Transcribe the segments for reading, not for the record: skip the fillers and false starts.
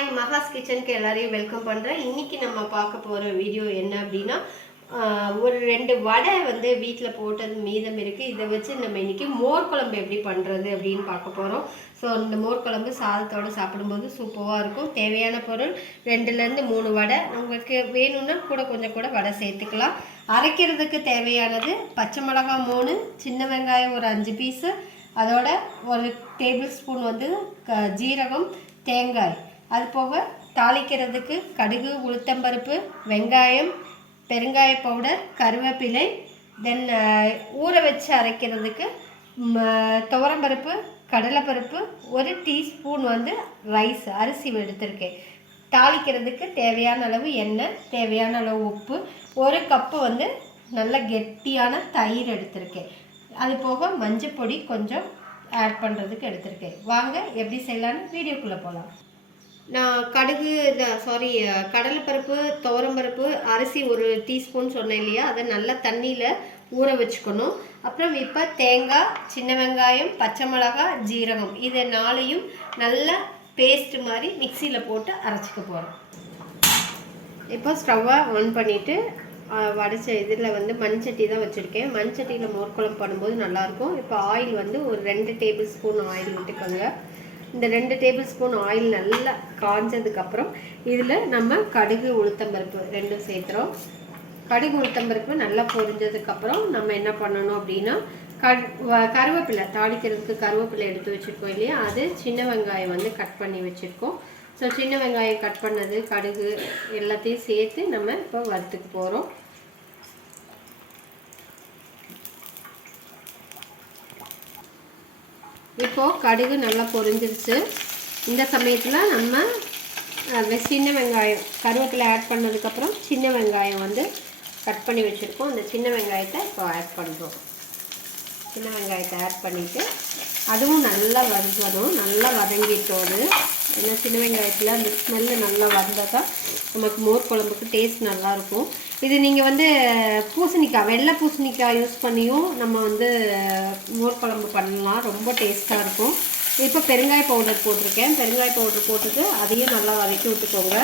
Hi மகாஸ் கிச்சனுக்கு எல்லாரையும் welcome பண்ணுறேன். இன்றைக்கி நம்ம பார்க்க போகிற வீடியோ என்ன அப்படின்னா, ஒரு 2 வடை வந்து வீட்டில் போட்டது மீதம் இருக்குது. இதை வச்சு நம்ம இன்றைக்கி மோர் குழம்பு எப்படி பண்ணுறது அப்படின்னு பார்க்க போகிறோம். ஸோ இந்த மோர் குழம்பு சாதத்தோடு சாப்பிடும்போது சூப்பராக இருக்கும். தேவையான பொருள் 2லேருந்து 3 வடை. உங்களுக்கு வேணும்னா கொஞ்சம் கூட வடை சேர்த்துக்கலாம். அரைக்கிறதுக்கு தேவையானது பச்சை மிளகாய் 3, சின்ன வெங்காயம் ஒரு 5 பீஸு, அதோட ஒரு டேபிள் ஸ்பூன் வந்து ஜீரகம், தேங்காய், அது போக தாளிக்கிறதுக்கு கடுகு, உளுத்தம்பருப்பு, வெங்காயம், பெருங்காய பவுடர், கருவேப்பிலை, தென் ஊற வச்சு அரைக்கிறதுக்கு துவரம்பருப்பு, கடலைப்பருப்பு, ஒரு டீஸ்பூன் வந்து ரைஸ் அரிசி எடுத்திருக்கேன். தாளிக்கிறதுக்கு தேவையான அளவு எண்ணெய், தேவையான அளவு உப்பு, ஒரு கப்பு வந்து நல்ல கெட்டியான தயிர் எடுத்திருக்கேன். அது போக மஞ்சள் பொடி கொஞ்சம் ஆட் பண்ணுறதுக்கு எடுத்திருக்கேன். வாங்க எப்படி செய்யலான்னு வீடியோக்குள்ளே போகலாம். நான் கடலைப்பருப்பு, துவரம்பருப்பு, அரிசி ஒரு டீஸ்பூன் சொன்னேன் இல்லையா, அதை நல்லா தண்ணியில் ஊற வச்சுக்கணும். அப்புறம் இப்போ தேங்காய், சின்ன வெங்காயம், பச்சை மிளகாய், ஜீரகம், இதை 4ஐயும் நல்லா பேஸ்ட் மாதிரி மிக்சியில் போட்டு அரைச்சிக்க போகிறோம். இப்போ ஸ்டவ்வை ஆன் பண்ணிவிட்டு வடைச்ச இதில் வந்து மண்சட்டி தான் வச்சுருக்கேன். மண்சட்டியில் மோர் குழம்பு பண்ணும்போது நல்லாயிருக்கும். இப்போ ஆயில் வந்து ஒரு 2 டேபிள் ஸ்பூன் ஆயில் விட்டுக்கோங்க. இந்த 2 டேபிள் ஸ்பூன் ஆயில் நல்லா காஞ்சதுக்கப்புறம் இதில் நம்ம கடுகு, உளுத்தம்பருப்பு 2ம் சேர்த்துறோம். கடுகு, உளுத்தம்பருப்பு நல்லா பொரிஞ்சதுக்கப்புறம் நம்ம என்ன பண்ணணும் அப்படின்னா, கருவேப்பிலை, தாளிக்கிறதுக்கு கருவேப்பிலை எடுத்து வச்சுருக்கோம் இல்லையா, அது சின்ன வெங்காயம் வந்து கட் பண்ணி வச்சுருக்கோம். ஸோ சின்ன வெங்காயம் கட் பண்ணது, கடுகு எல்லாத்தையும் சேர்த்து நம்ம இப்போ வறுத்துக்க போகிறோம். இப்போது கடுகு நல்லா பொரிஞ்சிருச்சு. இந்த சமயத்தில் நம்ம சின்ன வெங்காயம், கருவேப்பிலை ஆட் பண்ணதுக்கப்புறம் சின்ன வெங்காயம் வந்து கட் பண்ணி வச்சுருக்கோம். அந்த சின்ன வெங்காயத்தை இப்போ ஆட் பண்ணுறோம். சின்ன வெங்காயத்தை ஆட் பண்ணிவிட்டு அதுவும் நல்லா வதங்கணும். நல்லா வதங்கிட்டோடு, ஏன்னா சின்ன வெங்காயத்தில் அந்த ஸ்மெல்லு நல்லா வந்தால் தான் நமக்கு மோர் குழம்புக்கு டேஸ்ட் நல்லாயிருக்கும். இது நீங்கள் வந்து பூசணிக்காய், வெள்ளை பூசணிக்காய் யூஸ் பண்ணியும் நம்ம வந்து மோர் குழம்பு பண்ணலாம். ரொம்ப டேஸ்ட்டாக இருக்கும். இப்போ பெருங்காய பவுடர் போட்டிருக்கேன். பெருங்காய பவுடர் போட்டுட்டு அதையும் நல்லா வதக்கி விட்டுக்கோங்க.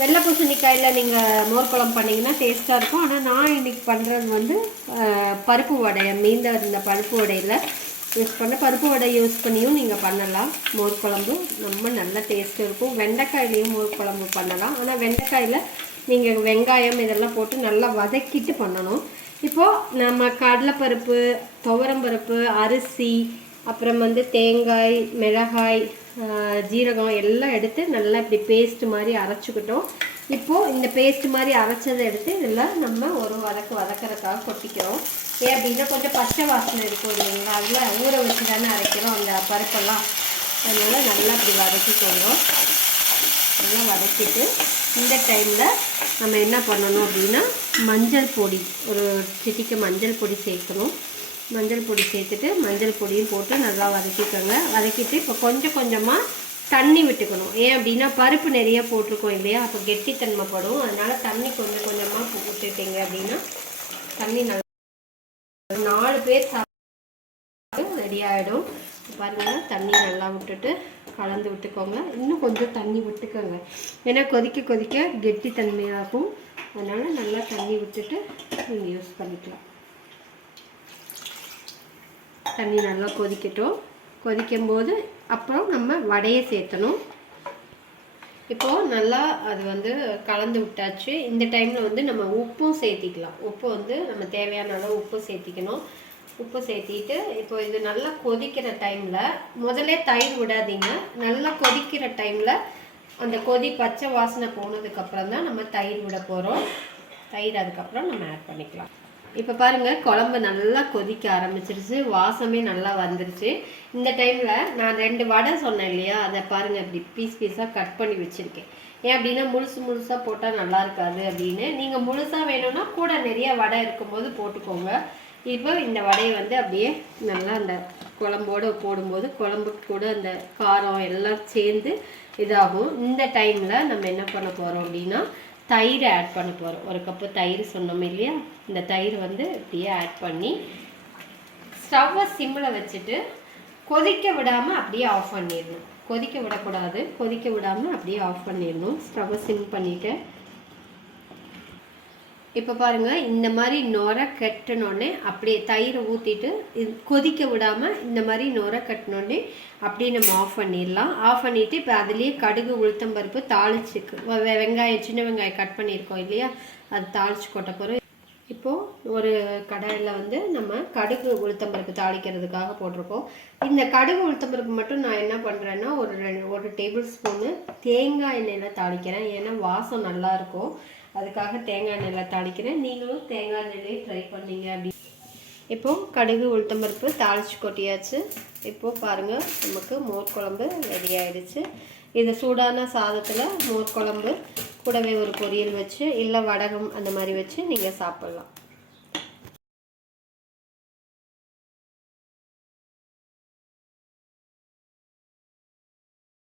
வெள்ளை பூசணிக்காயில் நீங்கள் மோர் குழம்பு பண்ணிங்கன்னா டேஸ்ட்டாக இருக்கும். ஆனால் நான் இன்றைக்கி பண்ணுறது வந்து பருப்பு வடை, மீந்த இருந்த பருப்பு வடையில் பருப்பு வடை யூஸ் பண்ணியும் நீங்கள் பண்ணலாம். மோர் குழம்பு ரொம்ப நல்ல டேஸ்ட் இருக்கும். வெண்டைக்காயிலையும் மோர் குழம்பு பண்ணலாம். ஆனால் வெண்டைக்காயில் நீங்கள் வெங்காயம் இதெல்லாம் போட்டு நல்லா வதக்கிட்டு பண்ணணும். இப்போது நம்ம கடலைப்பருப்பு, துவரம்பருப்பு, அரிசி, அப்புறம் வந்து தேங்காய், மிளகாய், ஜீரகம் எல்லாம் எடுத்து நல்லா இப்படி பேஸ்ட் மாதிரி அரைச்சிக்கிட்டோம். இப்போது இந்த பேஸ்ட் மாதிரி அரைச்சதை எடுத்து இதில் நம்ம ஒரு வதக்கிறதுக்காக கொட்டிக்கிறோம். ஏன் அப்படின்னா கொஞ்சம் பச்சை வாசனை இருக்கும் இல்லைங்களா, அதில் ஊற வச்சு தானே அரைக்கிறோம் அந்த பருப்பெல்லாம். அதனால் நல்லா இப்படி வதக்கிக்கோங்க. நல்லா வதக்கிட்டு இந்த டைமில் நம்ம என்ன பண்ணணும் அப்படின்னா, மஞ்சள் பொடி ஒரு சிட்டிக்கு மஞ்சள் பொடி சேர்க்கணும். மஞ்சள் பொடி சேர்த்துட்டு மஞ்சள் பொடியும் போட்டு நல்லா வதக்கிக்கோங்க. வதக்கிட்டு இப்போ கொஞ்சம் கொஞ்சமாக தண்ணி விட்டுக்கணும். ஏன் அப்படின்னா பருப்பு நிறைய போட்டிருக்கோம் இல்லையா, அப்போ கெட்டித்தன்மைப்படும். அதனால் தண்ணி கொஞ்சம் கொஞ்சமாக விட்டுட்டீங்க அப்படின்னா தண்ணி நல்லா 4 பேர் சாப்பிட்டு ரெடி ஆகிடும். பாருங்கள், தண்ணி நல்லா விட்டுட்டு கலந்து விட்டுக்கோங்க. இன்னும் கொஞ்சம் தண்ணி விட்டுக்கோங்க, ஏன்னா கொதிக்க கொதிக்க கெட்டித்தன்மையாகும். அதனால் நல்லா தண்ணி விட்டுட்டு நீங்கள் யூஸ் பண்ணிக்கலாம். தண்ணி நல்லா கொதிக்கட்டும். கொதிக்கும்போது அப்புறம் நம்ம வடையை சேர்த்தணும். இப்போது நல்லா அது வந்து கலந்து விட்டாச்சு. இந்த டைமில் வந்து நம்ம உப்பும் சேர்த்திக்கலாம். உப்பு வந்து நம்ம தேவையான அளவு உப்பு சேர்த்திக்கணும். உப்பு சேர்த்திட்டு இப்போ இது நல்லா கொதிக்கிற டைமில் முதல்ல தயிர் விடாதீங்க. நல்லா கொதிக்கிற டைமில் அந்த பச்சை வாசனை போனதுக்கப்புறம் தான் நம்ம தயிர் விட போகிறோம். தயிர் அதுக்கப்புறம் நம்ம ஆட் பண்ணிக்கலாம். இப்போ பாருங்கள், குழம்பு நல்லா கொதிக்க ஆரம்பிச்சிருச்சு. வாசமே நல்லா வந்துருச்சு. இந்த டைமில் நான் 2 வடை சொன்னேன் இல்லையா, அதை பாருங்கள் இப்படி பீஸாக கட் பண்ணி வச்சுருக்கேன். ஏன் அப்படின்னா முழுசாக போட்டால் நல்லா இருக்காது அப்படின்னு. நீங்கள் முழுசாக வேணும்னா கூட நிறைய வடை இருக்கும்போது போட்டுக்கோங்க. இப்போ இந்த வடையை வந்து அப்படியே நல்லா அந்த குழம்போடு போடும்போது குழம்புக்கு கூட அந்த காரம் எல்லாம் சேர்ந்து இதாகும். இந்த டைமில் நம்ம என்ன பண்ண போகிறோம் அப்படின்னா, தயிர் ஆட் பண்ண போகிறோம். ஒரு கப்பு தயிர் சொன்னோம் இல்லையா, இந்த தயிர் வந்து இப்படியே ஆட் பண்ணி ஸ்டவ்வை சிம்மில் வச்சுட்டு கொதிக்க விடாமல் அப்படியே ஆஃப் பண்ணிடணும். கொதிக்க விடக்கூடாது. கொதிக்க விடாமல் அப்படியே ஆஃப் பண்ணிடணும். ஸ்டவ்வை சிம் பண்ணிவிட்டு இப்போ பாருங்கள், இந்த மாதிரி நுரை கட்டினோடனே அப்படியே தயிரை ஊற்றிட்டு கொதிக்க விடாமல் இந்த மாதிரி நுரை கட்டினோடனே அப்படியே நம்ம ஆஃப் பண்ணிடலாம். ஆஃப் பண்ணிவிட்டு இப்போ அதுலேயே கடுகு உளுத்தம்பருப்பு தாளிச்சுக்கு வெங்காயம் சின்ன வெங்காயம் கட் பண்ணியிருக்கோம் இல்லையா, அது தாளித்து கொட்ட போகிறோம். இப்போது ஒரு கடாயில் வந்து நம்ம கடுகு உளுத்தம்பருப்பு தாளிக்கிறதுக்காக போட்டிருக்கோம். இந்த கடுகு உளுத்தம்பருப்பு மட்டும் நான் என்ன பண்ணுறேன்னா ஒரு டேபிள் ஸ்பூனு தேங்காய் எண்ணெயில் தாளிக்கிறேன். ஏன்னா வாசம் நல்லாயிருக்கும், அதுக்காக தேங்காய் எண்ணெயில் தாளிக்கிறேன். நீங்களும் தேங்காய் எண்ணெயிலே ட்ரை பண்ணீங்க அப்படி. இப்போது கடுகு உளுத்தம்பருப்பு தாளித்து கொட்டியாச்சு. இப்போது பாருங்கள், நமக்கு மோர் குழம்பு ரெடி ஆகிடுச்சு. இது சூடான சாதத்தில் மோர் குழம்பு கூடவே ஒரு பொரியல் வச்சு இல்லை வடகம் அந்த மாதிரி வச்சு நீங்கள் சாப்பிட்லாம்.